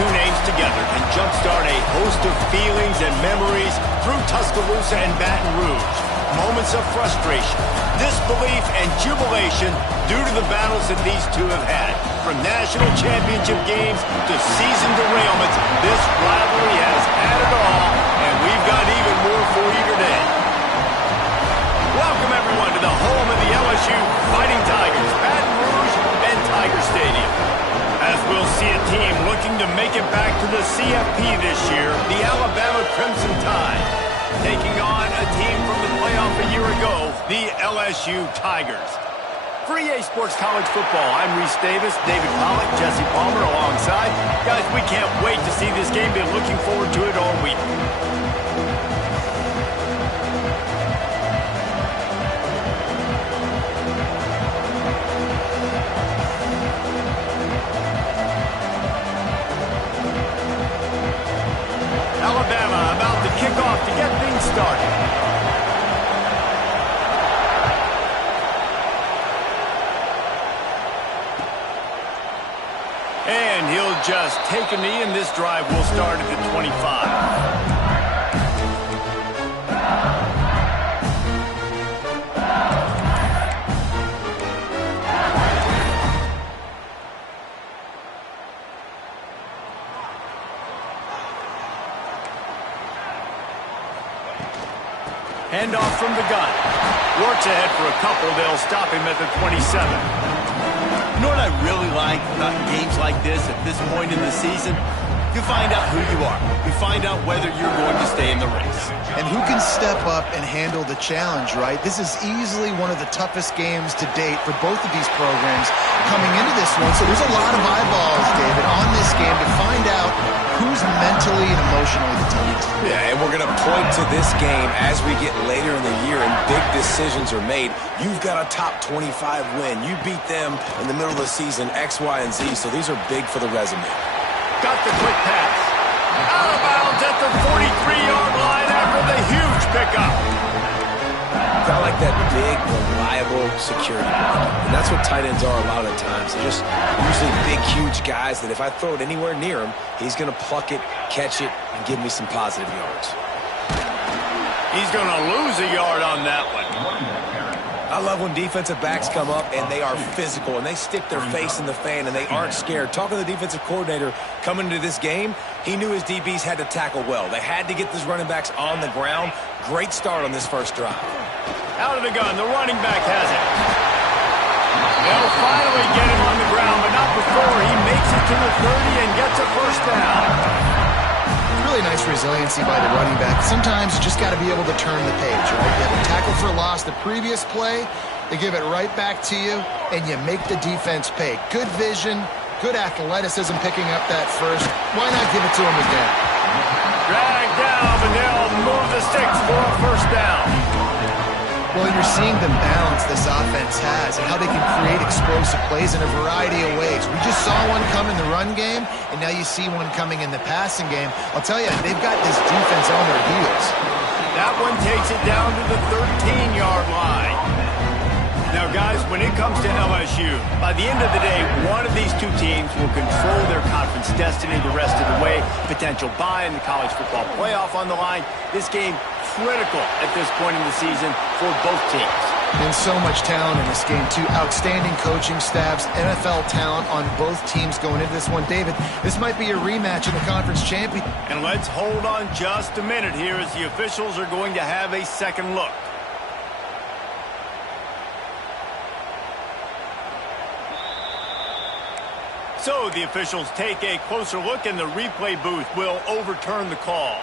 two names together can jumpstart a host of feelings and memories through Tuscaloosa and Baton Rouge. Moments of frustration, disbelief, and jubilation due to the battles that these two have had. From national championship games to season derailments, this rivalry has had it all, and we've got even more for you today. Welcome, everyone, to the home of the LSU Fighting Tigers, Baton Rouge and Tiger Stadium. As we'll see a team looking to make it back to the CFP this year, the Alabama Crimson Tide, taking on a team from the playoff a year ago, the LSU Tigers. For EA Sports College Football, I'm Reese Davis, David Pollack, Jesse Palmer alongside. Guys, we can't wait to see this game. Been looking forward to it all week. Alabama about to kick off to get things started. And he'll just take a knee, and this drive will start at the 25. Handoff from the gun. Works ahead for a couple. They'll stop him at the 27. You know what I really like about games like this at this point in the season? You find out who you are. You find out whether you're going to stay in the race. And who can step up and handle the challenge, right? This is easily one of the toughest games to date for both of these programs coming into this one. So there's a lot of eyeballs, David, on this game to find out who's mentally and emotionally the toughest. Yeah, and we're going to point to this game as we get later in the year and big decisions are made. You've got a top 25 win. You beat them in the middle of the season, X, Y, and Z, so these are big for the resume. Got the quick pass. Out of bounds at the 43-yard line after the huge pickup. Got like that big, reliable security blanket. And that's what tight ends are a lot of the times. They're just usually big, huge guys that if I throw it anywhere near him, he's going to pluck it, catch it, and give me some positive yards. He's going to lose a yard on that one. I love when defensive backs come up and they are physical and they stick their face in the fan and they aren't scared. Talking to the defensive coordinator coming into this game, he knew his DBs had to tackle well. They had to get these running backs on the ground. Great start on this first drive. Out of the gun, the running back has it. They'll finally get him on the ground, but not before he makes it to the 30 and gets a first down. Really nice resiliency by the running back. Sometimes you just got to be able to turn the page, right? You have a tackle for loss the previous play, they give it right back to you, and you make the defense pay. Good vision, good athleticism picking up that first. Why not give it to him again? Drag down, and they'll move the sticks for a first down. Well, you're seeing the balance this offense has and how they can create explosive plays in a variety of ways. We just saw one come in the run game, and now you see one coming in the passing game. I'll tell you, they've got this defense on their heels. That one takes it down to the 13-yard line. Now, guys, when it comes to LSU, by the end of the day, one of these two teams will control their conference destiny the rest of the way. Potential bye in the college football playoff on the line. This game critical at this point in the season for both teams. And so much talent in this game, too. Outstanding coaching staffs, NFL talent on both teams going into this one. David, this might be a rematch in the conference champion. And let's hold on just a minute here as the officials are going to have a second look. So the officials take a closer look, and the replay booth will overturn the call.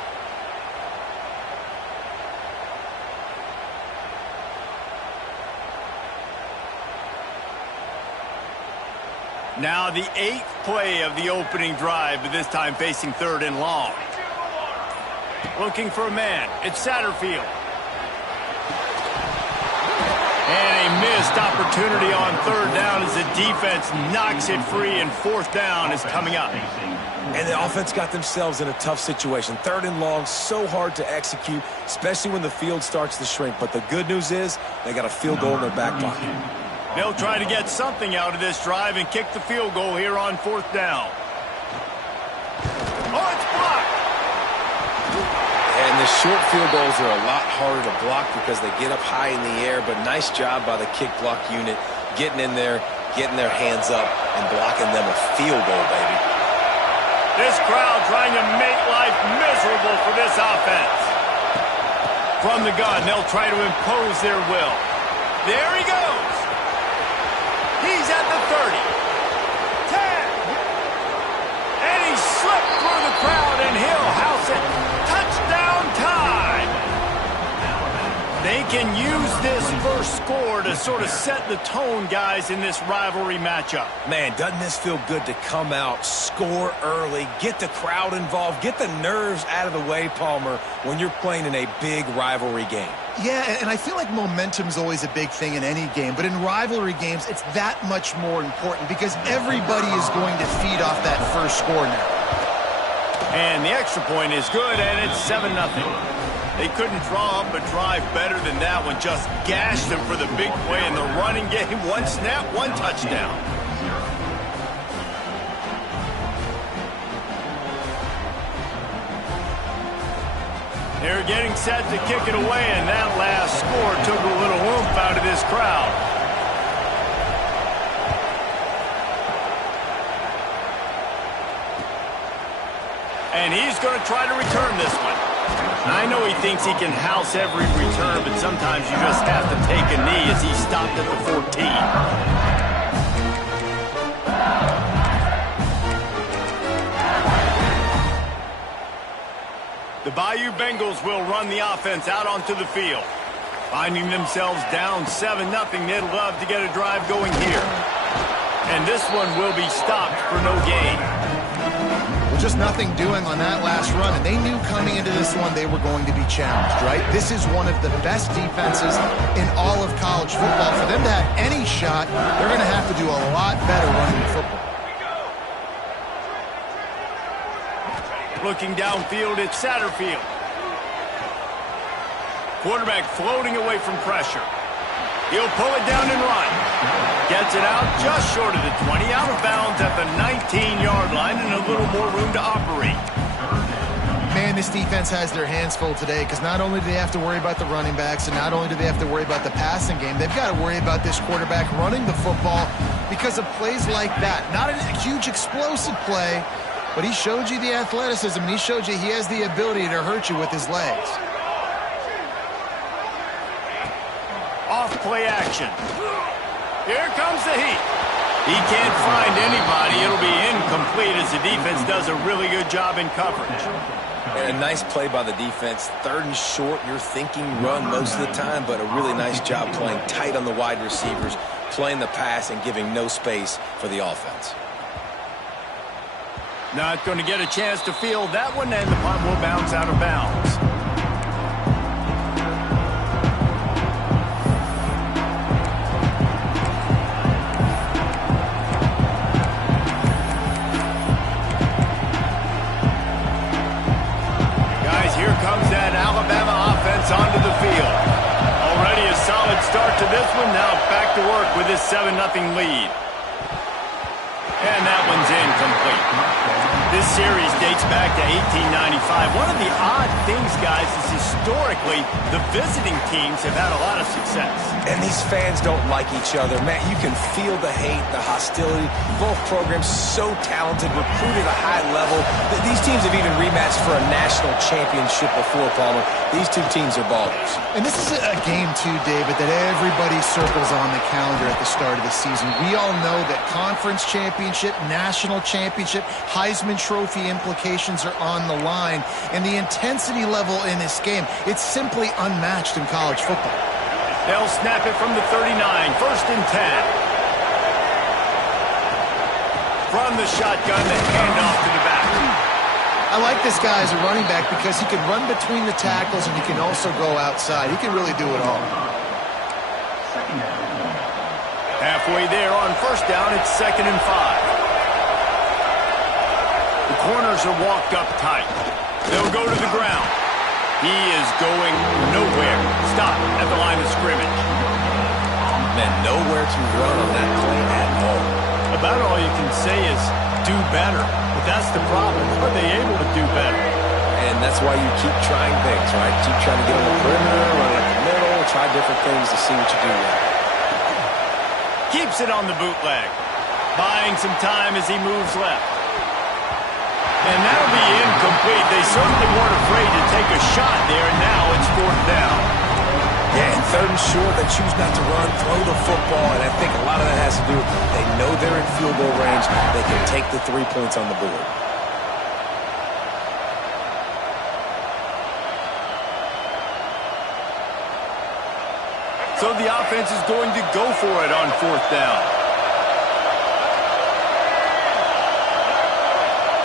Now the 8th play of the opening drive, but this time facing 3rd and long. Looking for a man. It's Satterfield. And a missed opportunity on 3rd down as the defense knocks it free, and 4th down is coming up. And the offense got themselves in a tough situation. 3rd and long, so hard to execute, especially when the field starts to shrink. But the good news is they got a field goal in their back pocket. They'll try to get something out of this drive and kick the field goal here on 4th down. Short field goals are a lot harder to block because they get up high in the air, but nice job by the kick block unit getting in there, getting their hands up, and blocking them a field goal, baby. This crowd trying to make life miserable for this offense. From the gun, they'll try to impose their will. There he goes. He's at the 30. 10. And he slipped through the crowd, and he'll house it. Touchdown time. They can use this first score to sort of set the tone, guys, in this rivalry matchup. Man, doesn't this feel good to come out, score early, get the crowd involved, get the nerves out of the way, Palmer, when you're playing in a big rivalry game? Yeah, and I feel like momentum's always a big thing in any game, but in rivalry games, it's that much more important because everybody is going to feed off that first score now. And the extra point is good, and it's 7-0. They couldn't draw up a drive better than that one. Just gashed them for the big play in the running game. One snap, one touchdown. They're getting set to kick it away, and that last score took a little oomph out of this crowd. And he's going to try to return this one. I know he thinks he can house every return, but sometimes you just have to take a knee as he stopped at the 14. The Bayou Bengals will run the offense out onto the field. Finding themselves down 7-0, they'd love to get a drive going here. And this one will be stopped for no gain. Just nothing doing on that last run, and they knew coming into this one they were going to be challenged, right? This is one of the best defenses in all of college football. For them to have any shot, they're going to have to do a lot better running the football. Looking downfield, it's Satterfield. Quarterback floating away from pressure. He'll pull it down and run. Gets it out just short of the 20, out of bounds at the 19-yard line, and a little more room to operate. Man, this defense has their hands full today because not only do they have to worry about the running backs and not only do they have to worry about the passing game, they've got to worry about this quarterback running the football because of plays like that. Not a huge explosive play, but he showed you the athleticism, and he showed you he has the ability to hurt you with his legs. Off play action. Here comes the heat. He can't find anybody. It'll be incomplete as the defense does a really good job in coverage. And a nice play by the defense. 3rd and short, you're thinking run most of the time, but a really nice job playing tight on the wide receivers, playing the pass and giving no space for the offense. Not going to get a chance to field that one, and the punt will bounce out of bounds. Onto the field. Already a solid start to this one. Now back to work with this 7-0 lead. And that one's incomplete. This series dates back to 1895. One of the odd things, guys, is historically the visiting teams have had a lot of success. And these fans don't like each other. Matt, you can feel the hate, the hostility. Both programs so talented, recruited at a high level. These teams have even rematched for a national championship before, Palmer. These two teams are ballers. And this is a game, too, David, that everybody circles on the calendar at the start of the season. We all know that conference championship, national championship, Heisman Trophy implications are on the line. And the intensity level in this game, it's simply unmatched in college football. They'll snap it from the 39, 1st and 10. From the shotgun, the handoff to the back. I like this guy as a running back because he can run between the tackles and he can also go outside. He can really do it all. Halfway there on 1st down, it's 2nd and 5. The corners are walked up tight. They'll go to the ground. He is going nowhere. Stop at the line of scrimmage. Man, nowhere to run on that play at all. About all you can say is do better. But that's the problem. Are they able to do better? And and that's why you keep trying things, right? Keep trying to get on the perimeter, run up the middle, try different things to see what you do there. Keeps it on the bootleg. Buying some time as he moves left. And that'll be incomplete. They certainly weren't afraid to take a shot there, and now it's 4th down. Yeah, and 3rd and short, they choose not to run, throw the football, and I think a lot of that has to do with they know they're in field goal range. They can take the 3 points on the board. So the offense is going to go for it on 4th down.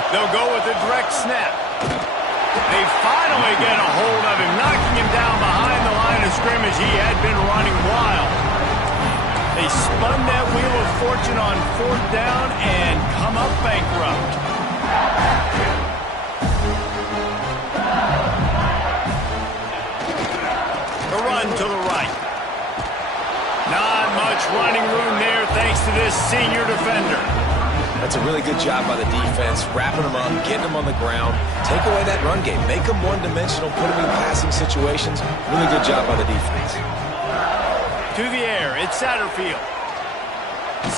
They'll go with a direct snap. They finally get a hold of him, knocking him down behind the line of scrimmage. He had been running wild. They spun that wheel of fortune on 4th down and come up bankrupt. The run to the right. Not much running room there thanks to this senior defender. That's a really good job by the defense, wrapping them up, getting them on the ground. Take away that run game. Make them one-dimensional, put them in passing situations. Really good job by the defense. To the air, it's Satterfield.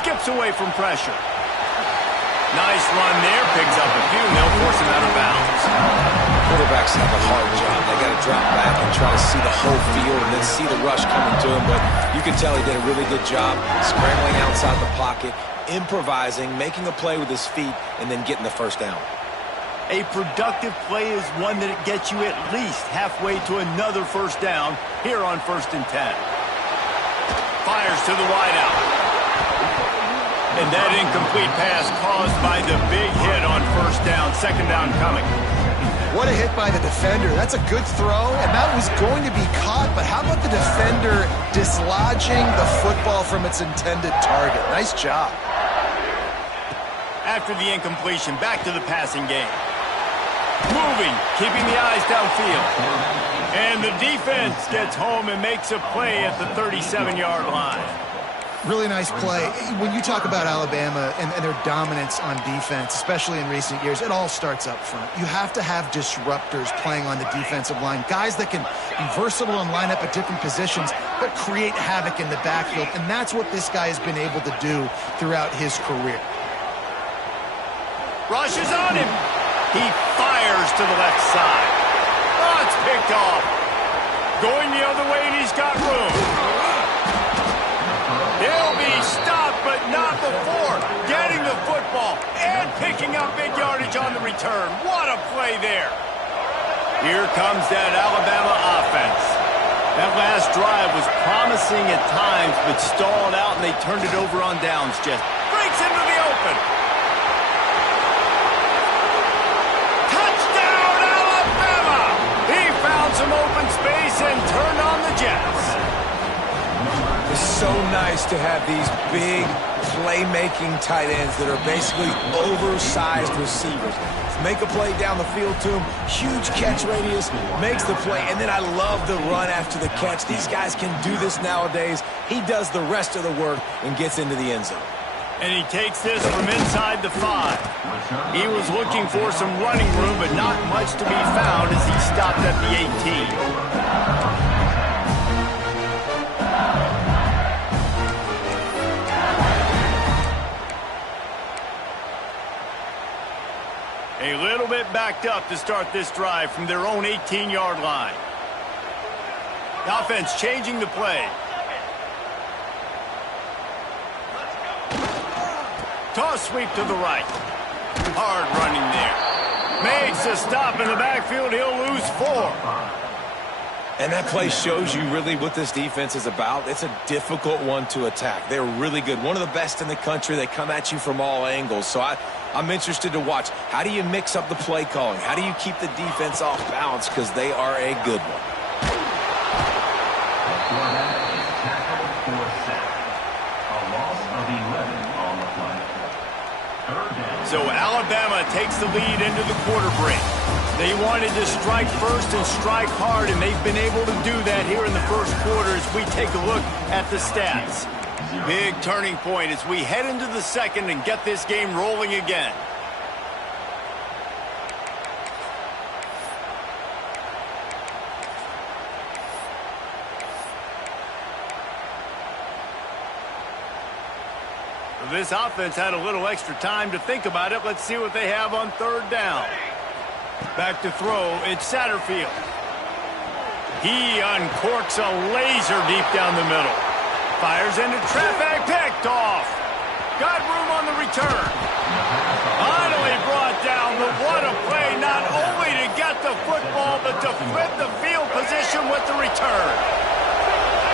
Skips away from pressure. Nice run there, picks up a few, and they'll force him out of bounds. Quarterbacks have a hard job. They got to drop back and try to see the whole field and then see the rush coming to him. But you can tell he did a really good job scrambling outside the pocket, improvising, making a play with his feet, and then getting the 1st down. A productive play is one that gets you at least halfway to another 1st down here on 1st and 10. Fires to the wideout. And that incomplete pass caused by the big hit on 1st down. 2nd down coming. What a hit by the defender. That's a good throw, and that was going to be caught, but how about the defender dislodging the football from its intended target? Nice job. After the incompletion, back to the passing game. Moving, keeping the eyes downfield. And the defense gets home and makes a play at the 37-yard line. Really nice play. When you talk about Alabama and their dominance on defense, especially in recent years, it all starts up front. You have to have disruptors playing on the defensive line, guys that can be versatile and line up at different positions, but create havoc in the backfield, and that's what this guy has been able to do throughout his career. Rushes on him. He fires to the left side. Oh, it's picked off. Going the other way, and he's got room. He'll be stopped, but not before getting the football and picking up big yardage on the return. What a play there. Here comes that Alabama offense. That last drive was promising at times, but stalled out, and they turned it over on downs. Just breaks into the open. Touchdown, Alabama! He found some open space and turned on the Jets. It's so nice to have these big playmaking tight ends that are basically oversized receivers. Make a play down the field to him, huge catch radius, makes the play, and then I love the run after the catch. These guys can do this nowadays. He does the rest of the work and gets into the end zone. And he takes this from inside the 5. He was looking for some running room, but not much to be found as he stopped at the 18. A little bit backed up to start this drive from their own 18-yard line. The offense changing the play. Toss sweep to the right. Hard running there. Makes a stop in the backfield. He'll lose 4. And that play shows you really what this defense is about. It's a difficult one to attack. They're really good. One of the best in the country. They come at you from all angles. So I'm interested to watch. How do you mix up the play calling? How do you keep the defense off balance? Because they are a good one. So Alabama takes the lead into the quarter break. They wanted to strike first and strike hard, and they've been able to do that here in the first quarter as we take a look at the stats. Big turning point as we head into the second and get this game rolling again. This offense had a little extra time to think about it. Let's see what they have on third down. Back to throw, it's Satterfield. He uncorks a laser deep down the middle. Fires into traffic, picked off. Got room on the return. Finally brought down, but what a play, not only to get the football, but to flip the field position with the return.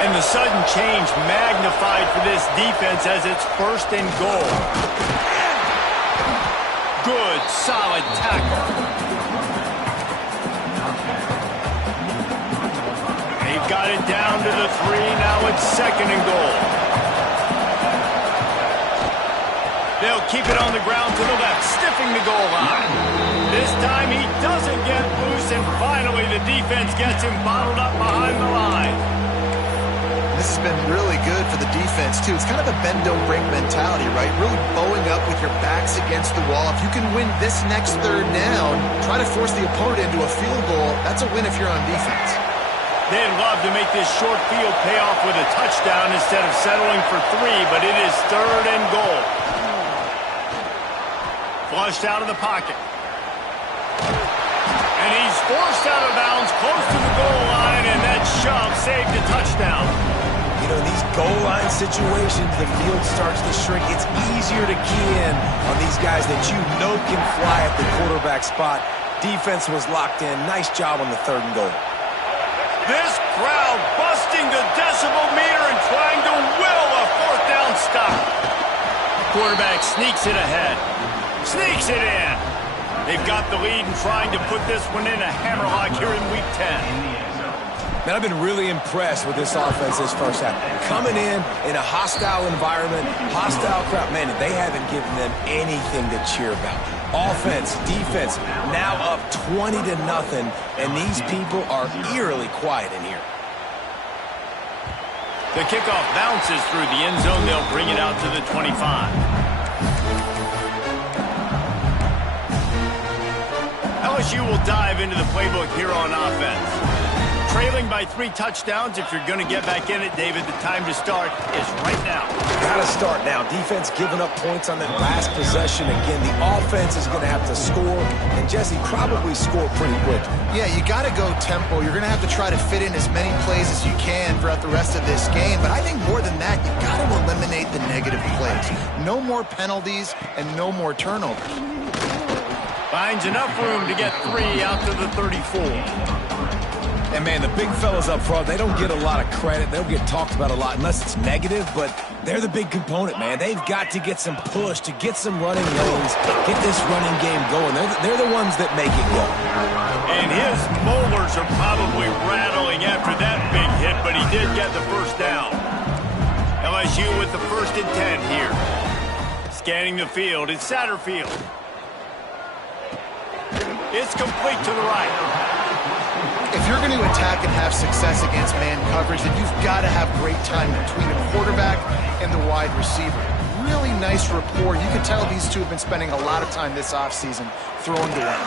And the sudden change magnified for this defense as it's first and goal. Good, solid tackle. They've got it down to the 3. Now it's second and goal. They'll keep it on the ground to the left, stiffing the goal line. This time he doesn't get loose, and finally the defense gets him bottled up behind the line. This has been really good for the defense, too. It's kind of a bend-don't-break mentality, right? Really bowing up with your backs against the wall. If you can win this next third down, try to force the opponent into a field goal. That's a win if you're on defense. They'd love to make this short field pay off with a touchdown instead of settling for 3, but it is third and goal. Flushed out of the pocket. And he's forced out of bounds close to the goal line, and that shove saved a touchdown. You know, in these goal line situations, the field starts to shrink. It's easier to key in on these guys that you know can fly at the quarterback spot. Defense was locked in. Nice job on the third and goal. This crowd busting the decibel meter and trying to will a fourth down stop. Quarterback sneaks it ahead. Sneaks it in. They've got the lead and trying to put this one in a hammerlock here in Week 10. Man, I've been really impressed with this offense this first half. Coming in a hostile environment, hostile crowd, man, they haven't given them anything to cheer about. Offense, defense, now up 20-0, and these people are eerily quiet in here. The kickoff bounces through the end zone. They'll bring it out to the 25. LSU will dive into the playbook here on offense. Trailing by 3 touchdowns. If you're going to get back in it, David, the time to start is right now. Got to start now. Defense giving up points on that last possession. Again, the offense is going to have to score, and Jesse probably score pretty quick. Yeah, you got to go tempo. You're going to have to try to fit in as many plays as you can throughout the rest of this game. But I think more than that, you got to eliminate the negative plays. No more penalties and no more turnovers. Finds enough room to get 3 out to the 34. And, man, the big fellas up front, they don't get a lot of credit. They don't get talked about a lot unless it's negative, but they're the big component, man. They've got to get some push, to get some running lanes, get this running game going. They're the ones that make it go. And his molars are probably rattling after that big hit, but he did get the first down. LSU with the 1st and 10 here. Scanning the field, it's Satterfield. It's complete to the right. If you're going to attack and have success against man coverage, then you've got to have great time between the quarterback and the wide receiver. Really nice rapport. You can tell these two have been spending a lot of time this offseason throwing to one.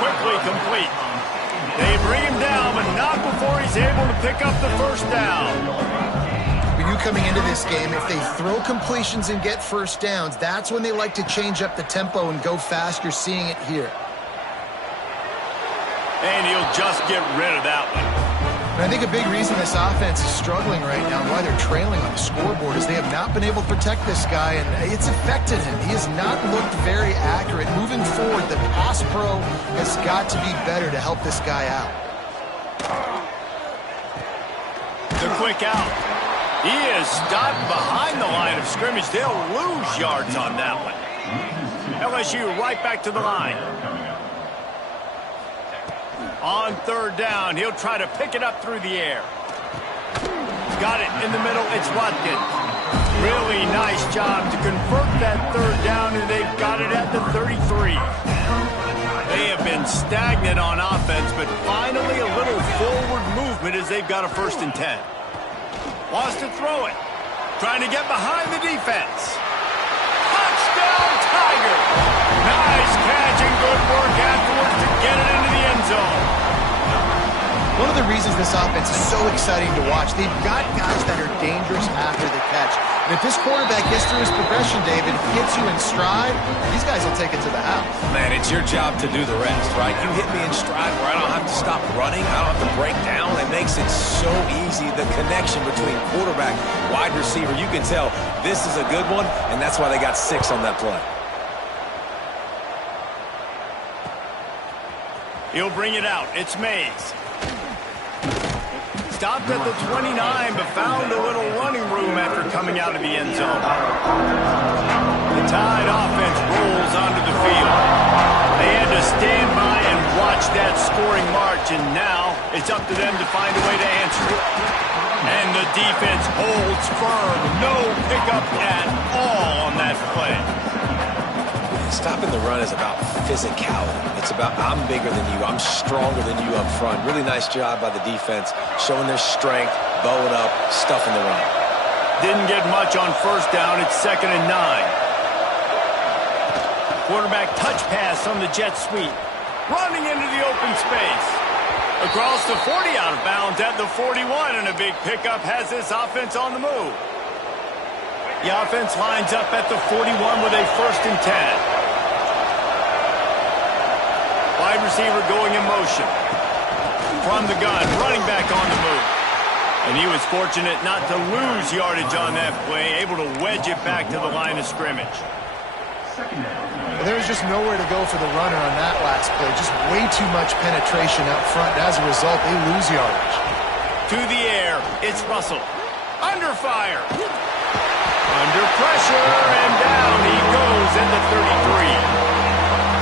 Quickly complete. They bring him down, but not before he's able to pick up the first down. For you coming into this game, if they throw completions and get first downs, that's when they like to change up the tempo and go fast. You're seeing it here. And he'll just get rid of that one. And I think a big reason this offense is struggling right now and why they're trailing on the scoreboard is they have not been able to protect this guy, and it's affected him. He has not looked very accurate. Moving forward, the pass pro has got to be better to help this guy out. The quick out. He is stopped behind the line of scrimmage. They'll lose yards on that one. LSU right back to the line. On third down, he'll try to pick it up through the air. Got it in the middle, it's Watkins. Really nice job to convert that third down, and they've got it at the 33. They have been stagnant on offense, but finally a little forward movement as they've got a 1st and 10. Wants to throw it. Trying to get behind the defense. Touchdown, Tiger! Nice catch and good work afterwards to get it into the end zone. One of the reasons this offense is so exciting to watch, they've got guys that are dangerous after the catch. And if this quarterback gets through his progression, David, hits you in stride, these guys will take it to the house. Man, it's your job to do the rest, right? You hit me in stride where I don't have to stop running. I don't have to break down. It makes it so easy. The connection between quarterback, wide receiver, you can tell this is a good one, and that's why they got 6 on that play. He'll bring it out. It's Mays. Stopped at the 29, but found a little running room after coming out of the end zone. The Tide offense rolls onto the field. They had to stand by and watch that scoring march, and now it's up to them to find a way to answer it. And the defense holds firm. No pickup at all on that play. Stopping the run is about physicality. It's about I'm bigger than you, I'm stronger than you up front. Really nice job by the defense, showing their strength, bowing up, stuffing the run. Didn't get much on first down. It's 2nd and 9. Quarterback touch pass on the jet sweep. Running into the open space. Across the 40, out of bounds at the 41, and a big pickup has this offense on the move. The offense lines up at the 41 with a 1st and 10. Wide receiver going in motion. From the gun, running back on the move. And he was fortunate not to lose yardage on that play, able to wedge it back to the line of scrimmage. There was just nowhere to go for the runner on that last play. Just way too much penetration up front. And as a result, they lose yardage. To the air, it's Russell. Under fire. Under pressure, and down he goes at the 33.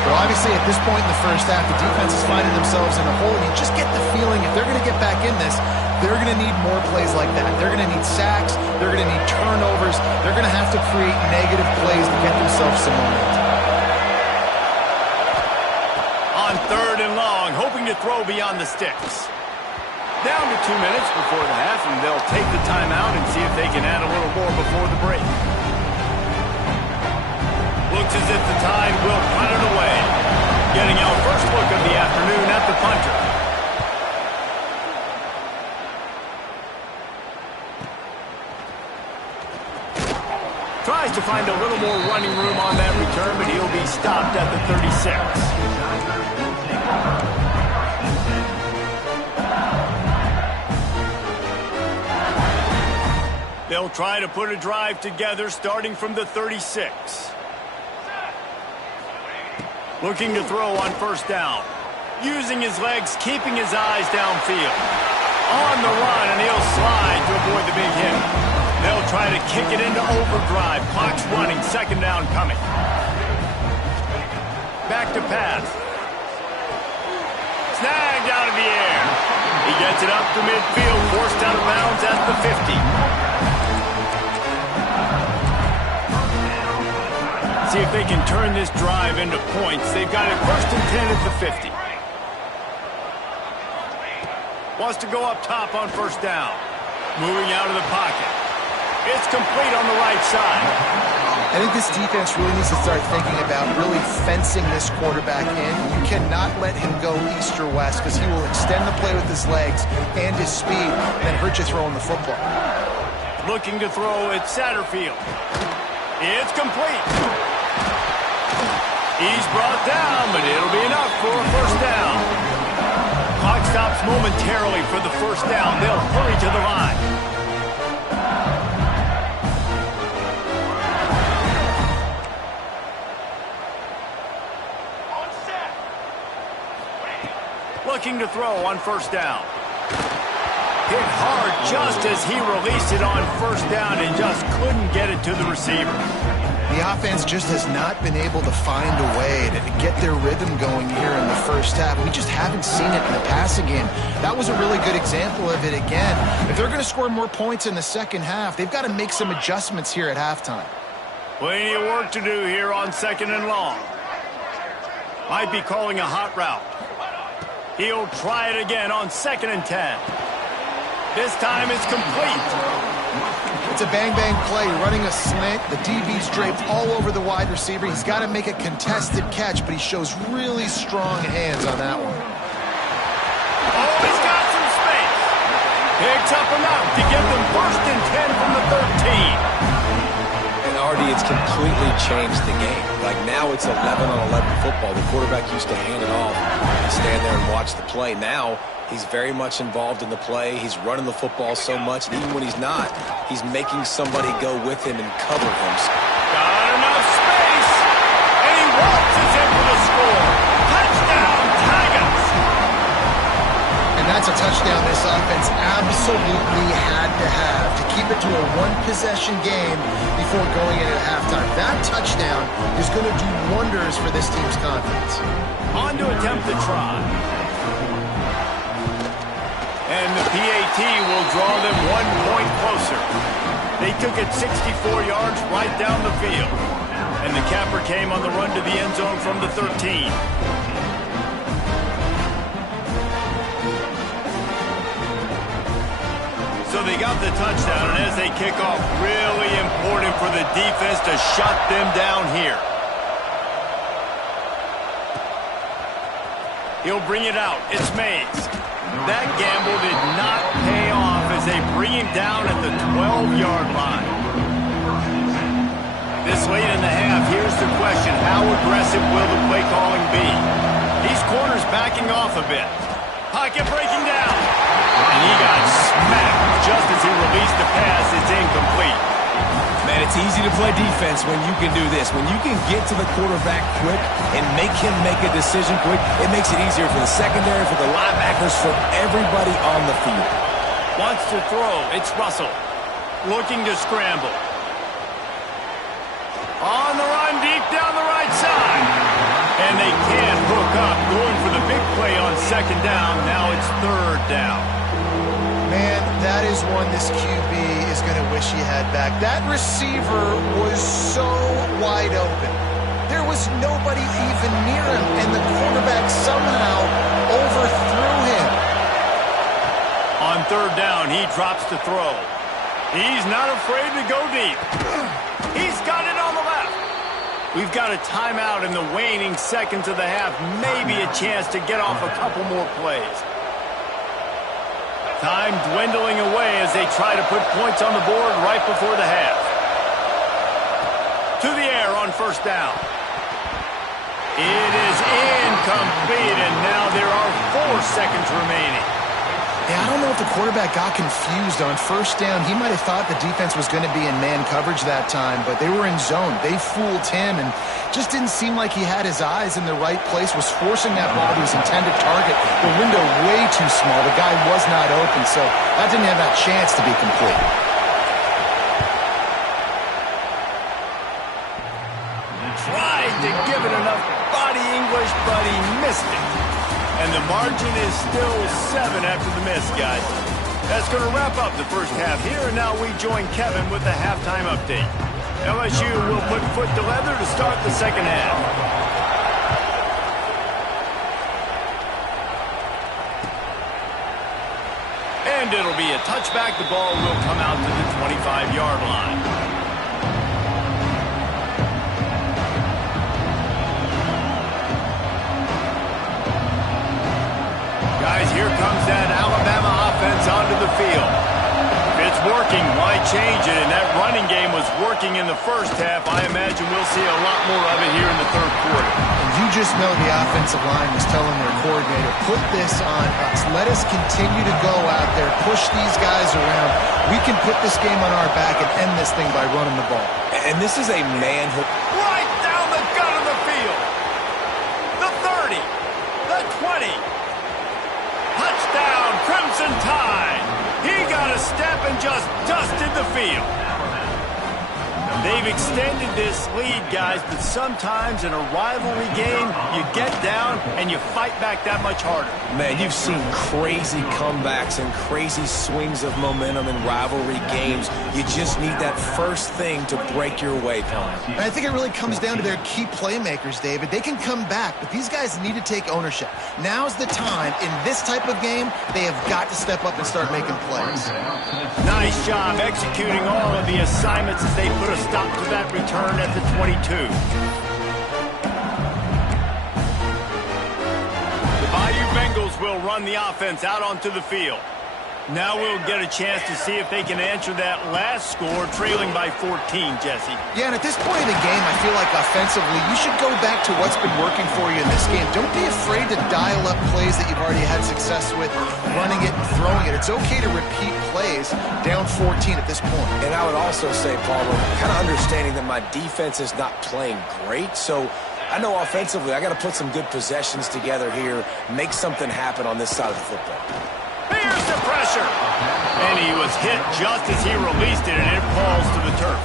Well, obviously, at this point in the first half, the defense is finding themselves in a hole. And you just get the feeling if they're going to get back in this, they're going to need more plays like that. They're going to need sacks. They're going to need turnovers. They're going to have to create negative plays to get themselves some momentum. On 3rd and long, hoping to throw beyond the sticks. Down to 2 minutes before the half, and they'll take the timeout and see if they can add a little more before the break. Looks as if the Tide will punt it away. Getting our first look of the afternoon at the punter. Tries to find a little more running room on that return, but he'll be stopped at the 36. They'll try to put a drive together starting from the 36. Looking to throw on 1st down. Using his legs, keeping his eyes downfield. On the run, and he'll slide to avoid the big hit. They'll try to kick it into overdrive. Clock's running, 2nd down coming. Back to pass. Snagged out of the air. He gets it up to midfield, forced out of bounds at the 50. See if they can turn this drive into points. They've got it 1st and 10 at the 50. Wants to go up top on 1st down. Moving out of the pocket. It's complete on the right side. I think this defense really needs to start thinking about really fencing this quarterback in. You cannot let him go east or west because he will extend the play with his legs and his speed and then hurt you throwing the football. Looking to throw at Satterfield. It's complete. He's brought down, but it'll be enough for a 1st down. Clock stops momentarily for the 1st down. They'll hurry to the line. Looking to throw on 1st down. Hit hard just as he released it on 1st down and just couldn't get it to the receiver. The offense just has not been able to find a way to get their rhythm going here in the first half. We just haven't seen it in the passing game. That was a really good example of it again. If they're going to score more points in the second half, they've got to make some adjustments here at halftime. Plenty of work to do here on 2nd and long. Might be calling a hot route. He'll try it again on 2nd and 10. This time it's complete. It's a bang-bang play, running a slant. The DB's draped all over the wide receiver. He's got to make a contested catch, but he shows really strong hands on that one. Oh, he's got some picks up enough to get them first and 10 from the 13. And Artie, it's completely changed the game. Like now it's 11-on-11 football. The quarterback used to hand it off and stand there and watch the play. Now he's very much involved in the play. He's running the football so much, and even when he's not, he's making somebody go with him and cover him. Got enough space, and he waltzes in for the score. Touchdown, Tigers! And that's a touchdown this offense absolutely had to have to keep it to a one-possession game before going in at halftime. That touchdown is going to do wonders for this team's confidence. On to attempt the try. And the PAT will draw them 1 point closer. They took it 64 yards right down the field. And the capper came on the run to the end zone from the 13. So they got the touchdown, and as they kick off, really important for the defense to shut them down here. He'll bring it out. It's Mays. That gamble did not pay off as they bring him down at the 12-yard line. This late in the half, here's the question. How aggressive will the play calling be? These corners backing off a bit. Pocket breaking down. And he got smacked just as he released the pass. It's incomplete. Man, it's easy to play defense when you can do this. When you can get to the quarterback quick and make him make a decision quick, it makes it easier for the secondary, for the linebackers, for everybody on the field. Wants to throw. It's Russell. Looking to scramble. On the run, deep down the right side. And they can't hook up. Going for the big play on second down. Now it's third down. Man, that is one this QB is going to wish he had back. That receiver was so wide open. There was nobody even near him, and the quarterback somehow overthrew him. On third down, he drops to throw. He's not afraid to go deep. He's got it on the left. We've got a timeout in the waning seconds of the half. Maybe a chance to get off a couple more plays. Time dwindling away as they try to put points on the board right before the half. To the air on first down. It is incomplete, and now there are 4 seconds remaining. Yeah, I don't know if the quarterback got confused on first down. He might have thought the defense was going to be in man coverage that time, but they were in zone. They fooled him and just didn't seem like he had his eyes in the right place, was forcing that ball to his intended target. The window way too small. The guy was not open, so that didn't have that chance to be complete. Tried to give it enough body English, but he missed it. And the margin is still 7 after the miss, guys. That's going to wrap up the first half here, and now we join Kevin with the halftime update. LSU will put foot to leather to start the second half. And it'll be a touchback. The ball will come out to the 25-yard line. Guys, here comes that Alabama offense onto the field. If it's working, why change it? And that running game was working in the first half. I imagine we'll see a lot more of it here in the third quarter. And you just know the offensive line was telling their coordinator, put this on us. Let us continue to go out there, push these guys around. We can put this game on our back and end this thing by running the ball. And this is a manhood. Right down the gut of the field. The 30. The 20. Touchdown, Crimson Tide. He got a step and just dusted the field. They've extended this lead, guys, but sometimes in a rivalry game, you get down and you fight back that much harder. Man, you've seen crazy comebacks and crazy swings of momentum in rivalry games. You just need that first thing to break your way, Connor. And I think it really comes down to their key playmakers, David. They can come back, but these guys need to take ownership. Now's the time. In this type of game, they have got to step up and start making plays. Nice job executing all of the assignments as they put a stop to that return at the 22. The Bayou Bengals will run the offense out onto the field. Now we'll get a chance to see if they can answer that last score, trailing by 14, Jesse. Yeah, and at this point in the game, I feel like offensively, you should go back to what's been working for you in this game. Don't be afraid to dial up plays that you've already had success with, running it and throwing it. It's okay to repeat plays down 14 at this point. And I would also say, Palmer, kind of understanding that my defense is not playing great, so I know offensively I got to put some good possessions together here, make something happen on this side of the football. Here's the pressure. And he was hit just as he released it, and it falls to the turf.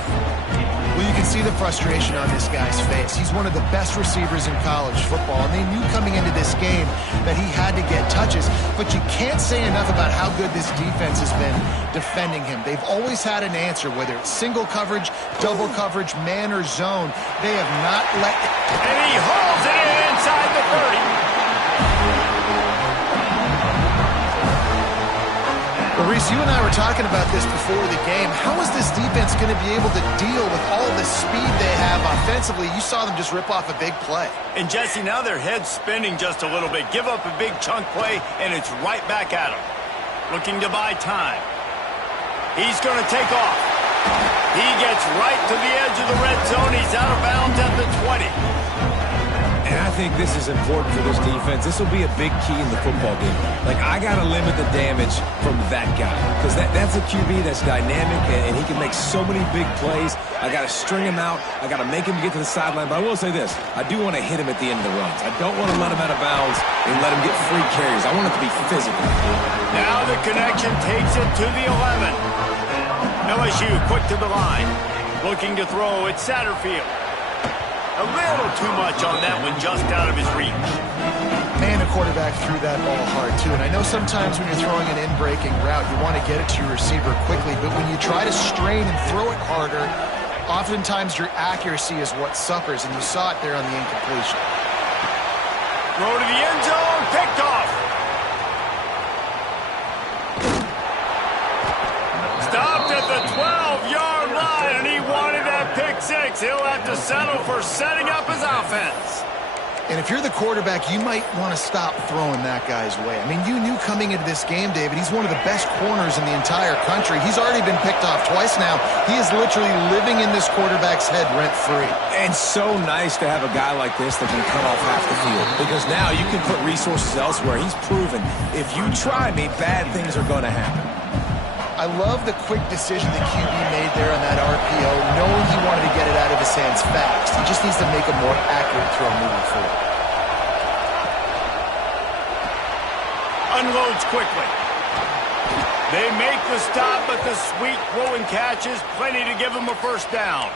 Well, you can see the frustration on this guy's face. He's one of the best receivers in college football, and they knew coming into this game that he had to get touches. But you can't say enough about how good this defense has been defending him. They've always had an answer, whether it's single coverage, double coverage, man, or zone. They have not let... And he holds it in inside the 30. Reese, you and I were talking about this before the game. How is this defense going to be able to deal with all the speed they have offensively? You saw them just rip off a big play. And, Jesse, now their head's spinning just a little bit. Give up a big chunk play, and it's right back at them. Looking to buy time. He's going to take off. He gets right to the edge of the red zone. He's out of bounds at the 20. And I think this is important for this defense. This will be a big key in the football game. Like, I got to limit the damage from that guy because that's a QB that's dynamic, and he can make so many big plays. I got to string him out. I got to make him get to the sideline. But I will say this. I do want to hit him at the end of the runs. I don't want to let him out of bounds and let him get free carries. I want it to be physical. Now the connection takes it to the 11. LSU quick to the line. Looking to throw. It's Satterfield. A little too much on that one, just out of his reach. Man, the quarterback threw that ball hard, too. And I know sometimes when you're throwing an in-breaking route, you want to get it to your receiver quickly. But when you try to strain and throw it harder, oftentimes your accuracy is what suffers. And you saw it there on the incompletion. Throw to the end zone, picked off. Stopped at the 12-yard line, and he wanted that pick six. He'll have to settle for setting up his offense. And if you're the quarterback, you might want to stop throwing that guy's way. I mean, you knew coming into this game, David, he's one of the best corners in the entire country. He's already been picked off twice now. He is literally living in this quarterback's head rent-free. And so nice to have a guy like this that can cut off half the field. Because now you can put resources elsewhere. He's proven if you try me, bad things are going to happen. I love the quick decision the QB made there on that RPO, knowing he wanted to get it out of his hands fast. He just needs to make a more accurate throw moving forward. Unloads quickly. They make the stop, but the sweet throw and catch is plenty to give him a first down.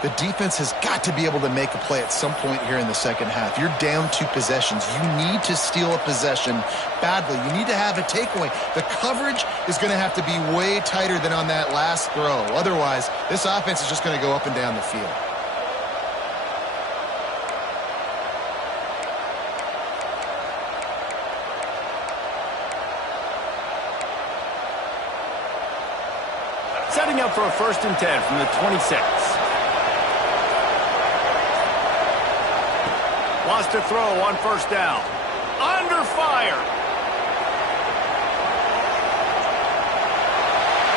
The defense has got to be able to make a play at some point here in the second half. You're down 2 possessions. You need to steal a possession badly. You need to have a takeaway. The coverage is going to have to be way tighter than on that last throw. Otherwise, this offense is just going to go up and down the field. Setting up for a 1st and 10 from the 26. Wants to throw on 1st down. Under fire.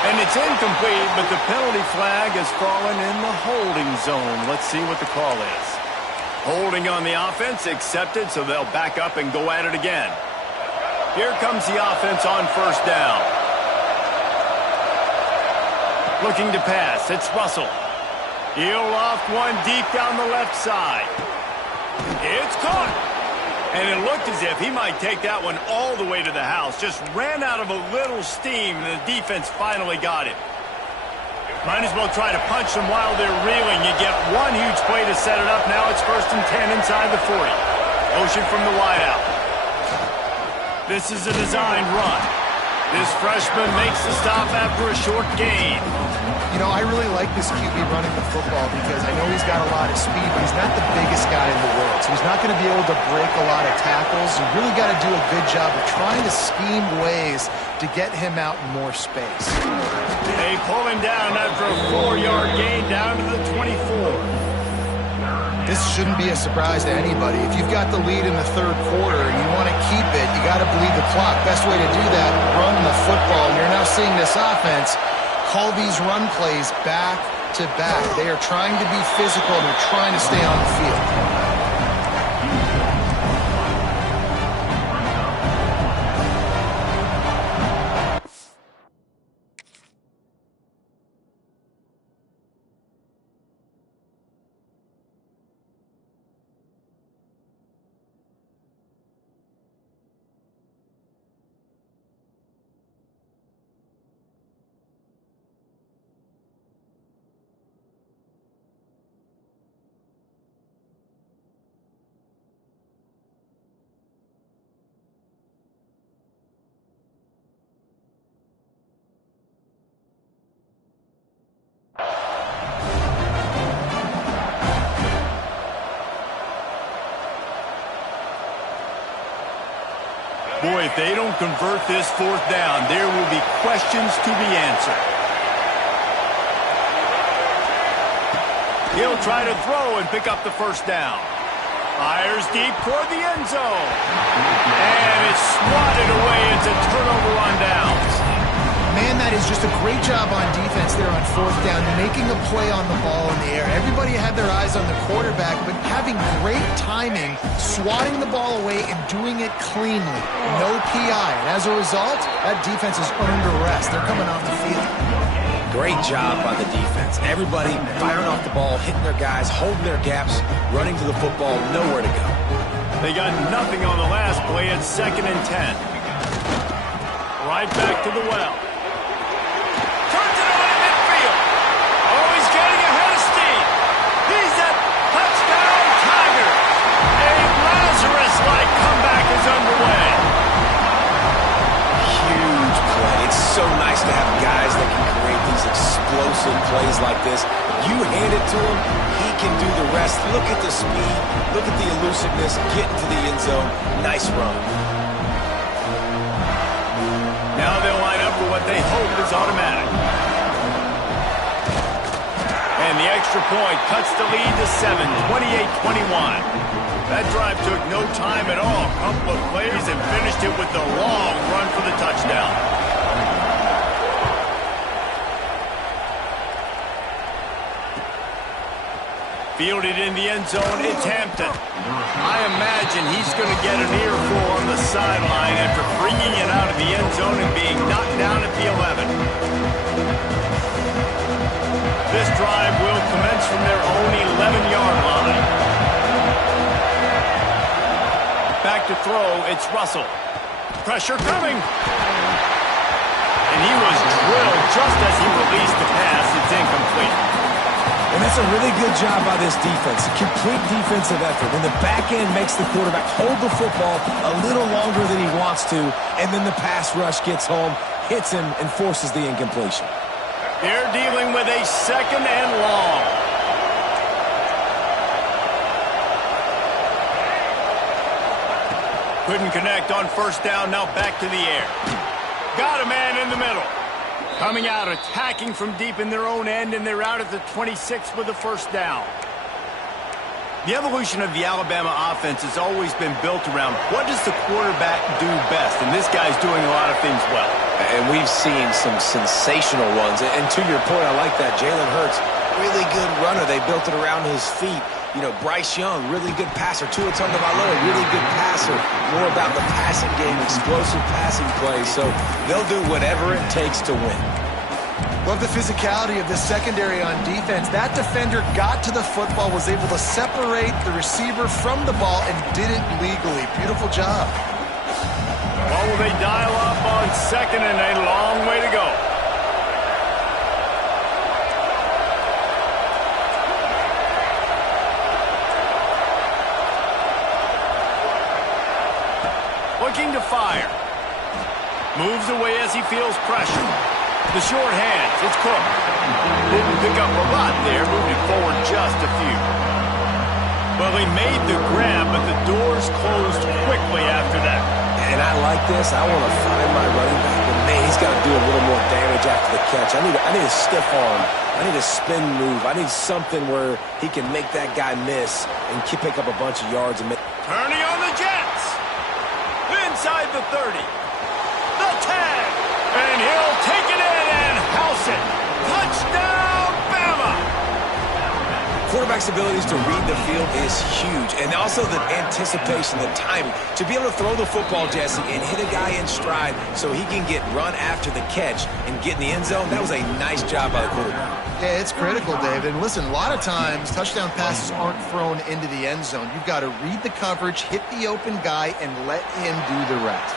And it's incomplete, but the penalty flag has fallen in the holding zone. Let's see what the call is. Holding on the offense, accepted, so they'll back up and go at it again. Here comes the offense on 1st down. Looking to pass, it's Russell. He'll loft one deep down the left side. It's caught. And it looked as if he might take that one all the way to the house. Just ran out of a little steam, and the defense finally got it. Might as well try to punch them while they're reeling. You get one huge play to set it up. Now it's 1st and 10 inside the 40. Motion from the wideout. This is a designed run. This freshman makes the stop after a short gain. You know, I really like this QB running the football because I know he's got a lot of speed, but he's not the biggest guy in the world. So he's not going to be able to break a lot of tackles. You really got to do a good job of trying to scheme ways to get him out in more space. They pull him down after a 4-yard gain down to the 24. This shouldn't be a surprise to anybody. If you've got the lead in the third quarter and you want to keep it, you got to bleed the clock. Best way to do that, run the football. And you're now seeing this offense call these run plays back to back. They are trying to be physical. They're trying to stay on the field. Boy, if they don't convert this fourth down, there will be questions to be answered. He'll try to throw and pick up the first down. Fires deep toward the end zone. And it's swatted away. It's a turnover on downs. Man, that is just a great job on defense there on fourth down, making a play on the ball in the air. Everybody had their eyes on the quarterback, but having great timing, swatting the ball away and doing it cleanly. No PI. And as a result, that defense has earned a rest. They're coming off the field. Great job by the defense. Everybody firing off the ball, hitting their guys, holding their gaps, running to the football, nowhere to go. They got nothing on the last play at 2nd and 10. Right back to the well. Turns it on in midfield. Oh, he's getting ahead of steam. He's a touchdown Tiger. A Lazarus-like comeback is underway. Huge play. It's so nice to have guys that can create these explosive plays like this. You hand it to him, he can do the rest. Look at the speed. Look at the elusiveness. Get into the end zone. Nice run. Now they'll line up for what they hope is automatic. And the extra point cuts the lead to 7, 28-21. That drive took no time at all. Couple of plays and finished it with the long run for the touchdown. Fielded in the end zone, it's Hampton. I imagine he's going to get an earful on the sideline after bringing it out of the end zone and being knocked down at the 11. This drive will commence from their own 11-yard line. Back to throw, it's Russell. Pressure coming. And he was drilled just as he released the pass. It's incomplete. And that's a really good job by this defense. A complete defensive effort. When the back end makes the quarterback hold the football a little longer than he wants to, and then the pass rush gets home, hits him, and forces the incompletion. They're dealing with a 2nd and long. Couldn't connect on first down. Now back to the air. Got a man in the middle. Coming out, attacking from deep in their own end, and they're out at the 26 with the first down. The evolution of the Alabama offense has always been built around what does the quarterback do best, and this guy's doing a lot of things well. And we've seen some sensational ones. And to your point, I like that. Jalen Hurts, really good runner. They built it around his feet. You know, Bryce Young, really good passer. Tua Tagovailoa, really good passer. More about the passing game, explosive passing plays. So they'll do whatever it takes to win. Love the physicality of the secondary on defense. That defender got to the football, was able to separate the receiver from the ball, and did it legally. Beautiful job. Well, will they dial up on 2nd and a long way to go? Looking to fire. Moves away as he feels pressure. The short hands, it's Cook. Didn't pick up a lot there, moving forward just a few. Well, he made the grab, but the doors closed quickly after that. And I I like this. I want to find my running back, but man, he's got to do a little more damage after the catch. I need a stiff arm. I need a spin move. I need something where he can make that guy miss and pick up a bunch of yards. And Turning on the Jets. Inside the 30. The tag. And he'll take it in and house it. Touchdown, Bama. Quarterback's abilities to read the field is huge, and also the anticipation, the timing. To be able to throw the football, Jesse, and hit a guy in stride so he can get run after the catch and get in the end zone, that was a nice job by the quarterback. Yeah, it's critical, David. And listen, a lot of times touchdown passes aren't thrown into the end zone. You've got to read the coverage, hit the open guy, and let him do the rest.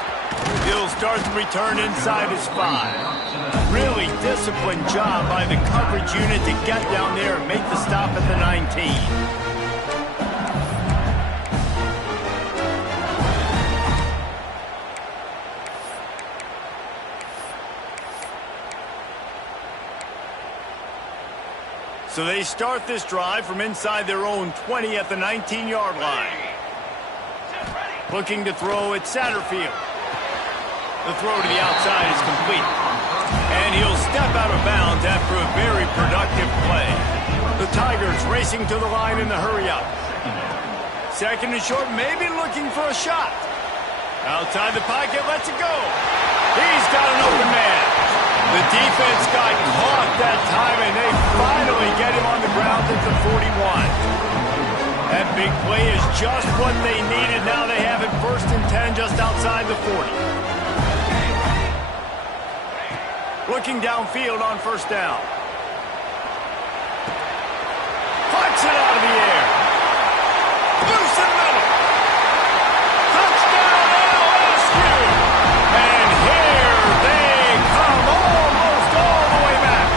He'll start the return inside his 5. Really disciplined job by the coverage unit to get down there and make the stop at the 19. So they start this drive from inside their own 20 at the 19-yard line. Looking to throw at Satterfield. The throw to the outside is complete. And he'll step out of bounds after a very productive play. The Tigers racing to the line in the hurry-up. Second and short, maybe looking for a shot. Outside the pocket, lets it go. He's got an open man. The defense got caught that time, and they finally get him on the ground at the 41. That big play is just what they needed. Now they have it 1st and 10 just outside the 40. Looking downfield on 1st down. Flicks it out of the air. Loose in the middle. Touchdown LSU. And here they come almost all the way back.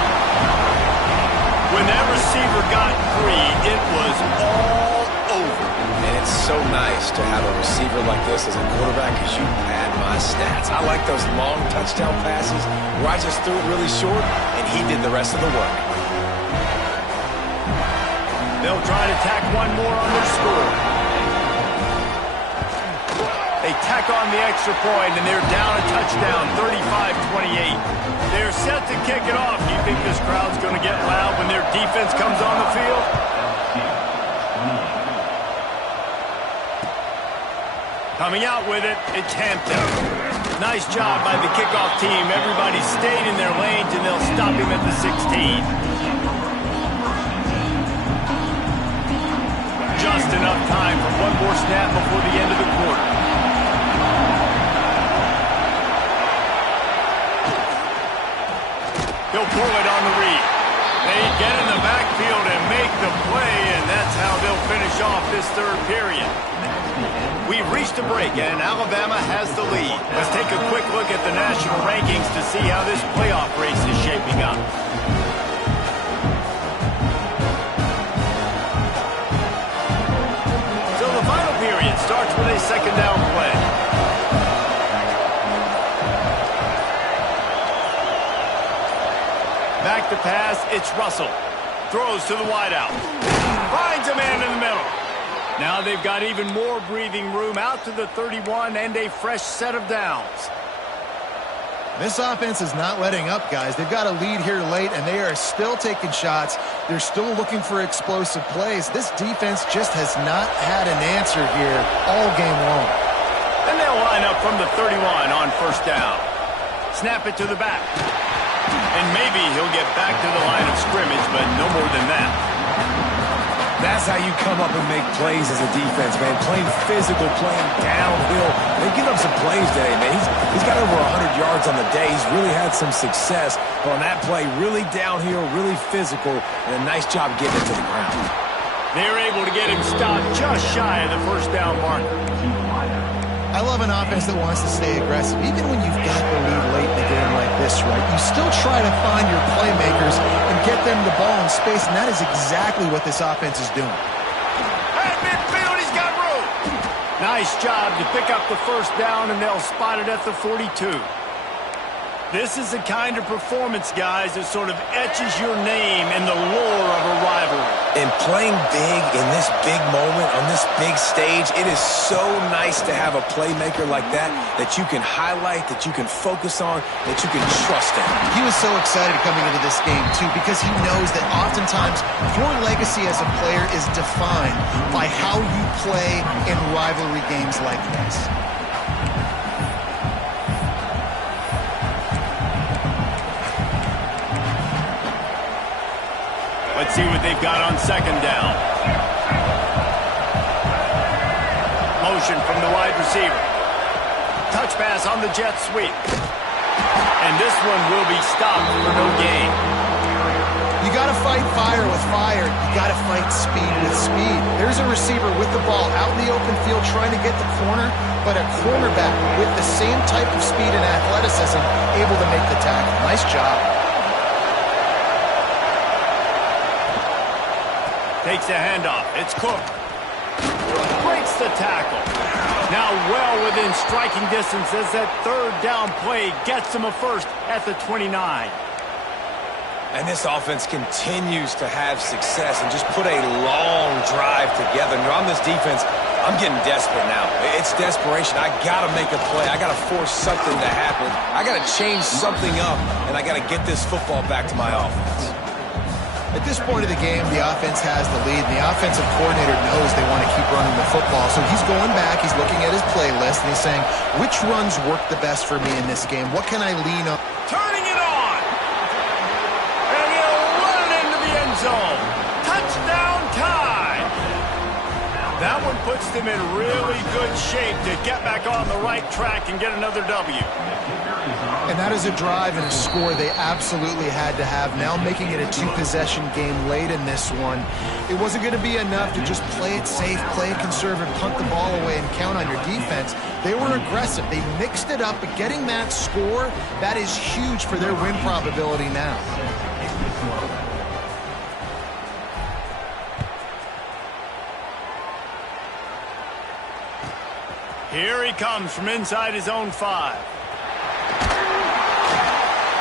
When that receiver got free, it was all over. And it's so nice to have a receiver like this as a quarterback because you pad my stats. I like those long touchdown passes where I just threw it really short and he did the rest of the work. They'll try to tack one more on their score. They tack on the extra point, and they're down a touchdown, 35-28. They're set to kick it off. Do you think this crowd's going to get loud when their defense comes on the field? Coming out with it, it's Hampton. Nice job by the kickoff team. Everybody stayed in their lanes, and they'll stop him at the 16. Just enough time for one more snap before the end of the quarter. He'll pull it on the read. They get in the backfield and make the play, and that's how they'll finish off this 3rd period. We've reached a break, and Alabama has the lead. Let's take a quick look at the national rankings to see how this playoff race is shaping up. So the final period starts with a 2nd down play. Back to pass, it's Russell. Throws to the wideout. Finds a man in the middle. Now they've got even more breathing room out to the 31 and a fresh set of downs. This offense is not letting up, guys. They've got a lead here late, and they are still taking shots. They're still looking for explosive plays. This defense just has not had an answer here all game long. And they'll line up from the 31 on 1st down. Snap it to the back. And maybe he'll get back to the line of scrimmage, but no more than that. That's how you come up and make plays as a defense, man. Playing physical, playing downhill. They give up some plays today, man. He's got over 100 yards on the day. He's really had some success on that play. Really downhill, really physical, and a nice job getting it to the ground. They're able to get him stopped just shy of the 1st down marker. I love an offense that wants to stay aggressive. Even when you've got the lead late in the game like this, right, you still try to find your playmakers and get them the ball in space, and that is exactly what this offense is doing. At midfield, he's got room. Nice job to pick up the 1st down, and they'll spot it at the 42. This is the kind of performance, guys, that sort of etches your name in the lore of a rivalry. And playing big in this big moment, on this big stage, it is so nice to have a playmaker like that you can highlight, that you can focus on, that you can trust in. He was so excited coming into this game, too, because he knows that oftentimes your legacy as a player is defined by how you play in rivalry games like this. Let's see what they've got on second down. Motion from the wide receiver. Touch pass on the jet sweep. And this one will be stopped for no gain. You got to fight fire with fire. You got to fight speed with speed. There's a receiver with the ball out in the open field trying to get the corner, but a cornerback with the same type of speed and athleticism able to make the tackle. Nice job. Takes the handoff. It's Cook. Breaks the tackle. Now well within striking distance as that third down play gets him a first at the 29. And this offense continues to have success and just put a long drive together. And on this defense, I'm getting desperate now. It's desperation. I got to make a play. I got to force something to happen. I got to change something up, and I got to get this football back to my offense. At this point of the game, the offense has the lead, and the offensive coordinator knows they want to keep running the football. So he's going back, he's looking at his playlist, and he's saying, which runs work the best for me in this game? What can I lean on? Turning it on! And he'll run it into the end zone. Touchdown time! That one puts them in really good shape to get back on the right track and get another W. And that is a drive and a score they absolutely had to have. Now making it a two-possession game late in this one. It wasn't going to be enough to just play it safe, play it conservative, punt the ball away, and count on your defense. They were aggressive. They mixed it up, but getting that score, that is huge for their win probability now. Here he comes from inside his own 5.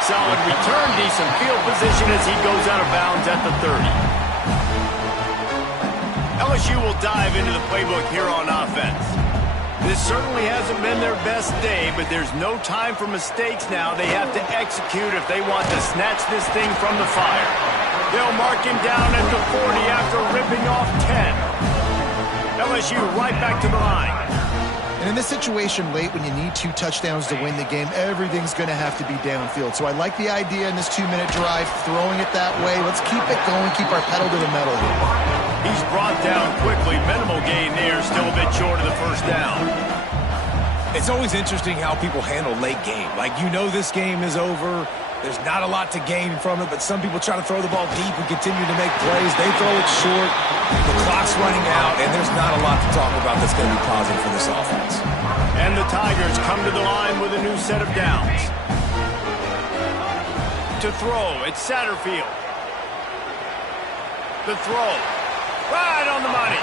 Solid return, decent field position as he goes out of bounds at the 30. LSU will dive into the playbook here on offense. This certainly hasn't been their best day, but there's no time for mistakes now. They have to execute if they want to snatch this thing from the fire. They'll mark him down at the 40 after ripping off 10. LSU right back to the line. And in this situation late when you need 2 touchdowns to win the game, everything's going to have to be downfield. So I like the idea in this 2-minute drive, throwing it that way. Let's keep it going, keep our pedal to the metal here. He's brought down quickly. Minimal gain there, still a bit short of the first down. It's always interesting how people handle late game. Like, you know this game is over. There's not a lot to gain from it, but some people try to throw the ball deep and continue to make plays. They throw it short. The clock's running out, and there's not a lot to talk about that's going to be positive for this offense. And the Tigers come to the line with a new set of downs. To throw, it's Satterfield. The throw. Right on the money.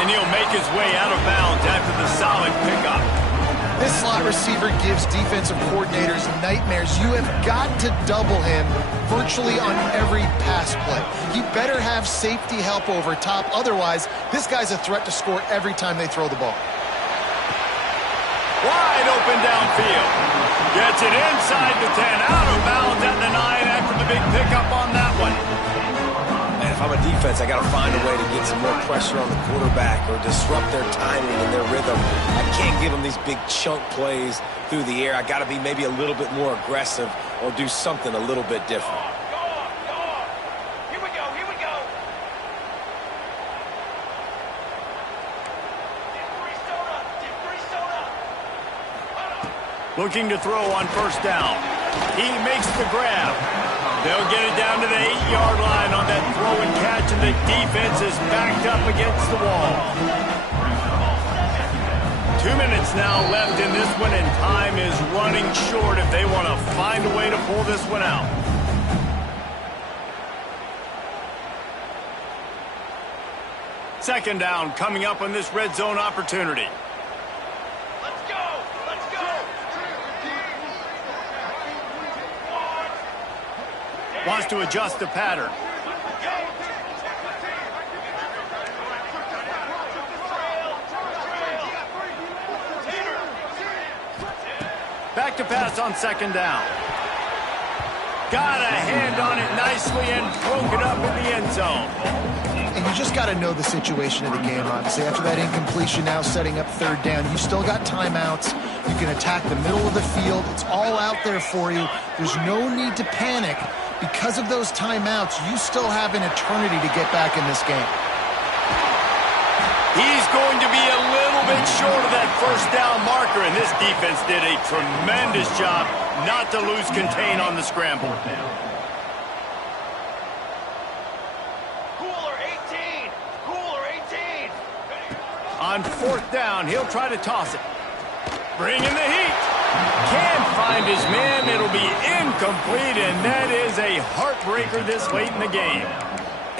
And he'll make his way out of bounds after the solid pickup. This slot receiver gives defensive coordinators nightmares. You have got to double him virtually on every pass play. He better have safety help over top. Otherwise, this guy's a threat to score every time they throw the ball. Wide open downfield. Gets it inside the 10. Out of bounds at the 9 after the big pickup on that one. And if I'm a defense, I got to find a way to get some more pressure on the quarterback or disrupt their timing and their rhythm. I can't give them these big chunk plays through the air. I got to be maybe a little bit more aggressive or do something a little bit different. Here we go. Looking to throw on first down. He makes the grab. They'll get it down to the 8-yard line on that throw and catch, and the defense is backed up against the wall. 2 minutes now left in this one, and time is running short if they want to find a way to pull this one out. Second down coming up on this red zone opportunity. Wants to adjust the pattern. Back to pass on second down. Got a hand on it nicely and broke it up in the end zone. And you just got to know the situation of the game, obviously. After that incompletion, now setting up third down, you still got timeouts. You can attack the middle of the field. It's all out there for you. There's no need to panic. Because of those timeouts, you still have an eternity to get back in this game. He's going to be a little bit short of that first down marker, and this defense did a tremendous job not to lose contain on the scramble. Cooler 18! Cooler 18! On fourth down, he'll try to toss it. Bring in the heat. Can't find his man. It'll be incomplete, and that is a heartbreaker this late in the game.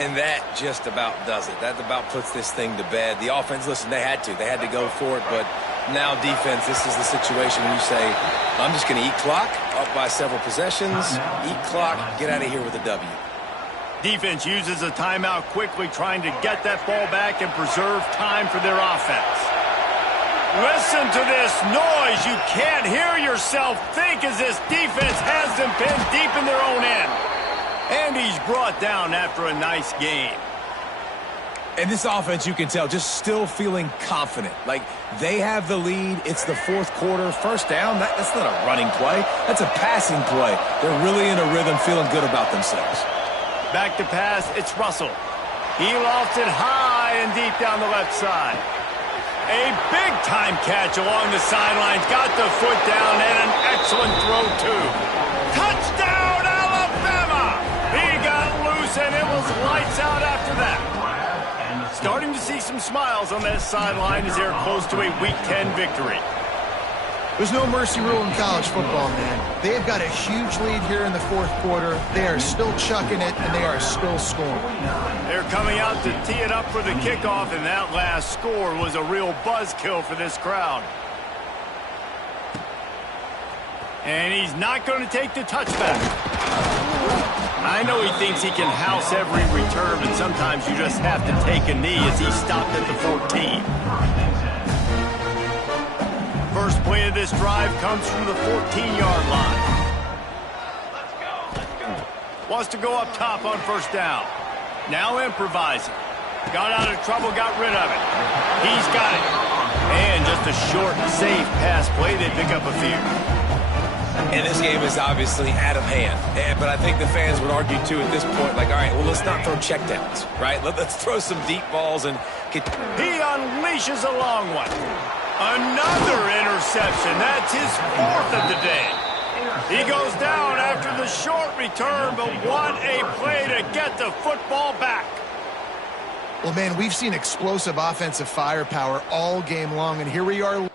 And that just about does it. That about puts this thing to bed. The offense, listen, they had to go for it, but now defense, this is the situation when you say, I'm just going to eat clock, up by several possessions, eat clock, get out of here with a W. Defense uses a timeout quickly, trying to get that ball back and preserve time for their offense. Listen to this noise. You can't hear yourself think as this defense has them pinned deep in their own end. And he's brought down after a nice game. And this offense, you can tell, just still feeling confident. Like, they have the lead. It's the fourth quarter. First down, that's not a running play. That's a passing play. They're really in a rhythm, feeling good about themselves. Back to pass, it's Russell. He lofts it high and deep down the left side. A big-time catch along the sidelines. Got the foot down and an excellent throw, too. Touchdown, Alabama! He got loose, and it was lights out after that. Starting to see some smiles on that sideline as they're close to a Week 10 victory. There's no mercy rule in college football, man. They've got a huge lead here in the fourth quarter. They are still chucking it, and they are still scoring. They're coming out to tee it up for the kickoff, and that last score was a real buzzkill for this crowd. And he's not going to take the touchback. I know he thinks he can house every return, but sometimes you just have to take a knee as he stopped at the 14. First play of this drive comes from the 14-yard line. Wants to go up top on first down. Now improvising. Got out of trouble, got rid of it. He's got it. And just a short, safe pass play. They pick up a few. And this game is obviously out of hand. But I think the fans would argue, too, at this point, like, all right, well, let's not throw checkdowns, right? Let's throw some deep balls and get... He unleashes a long one. Another interception. That's his fourth of the day. He goes down after the short return, but what a play to get the football back. Well, man, we've seen explosive offensive firepower all game long, and here we are.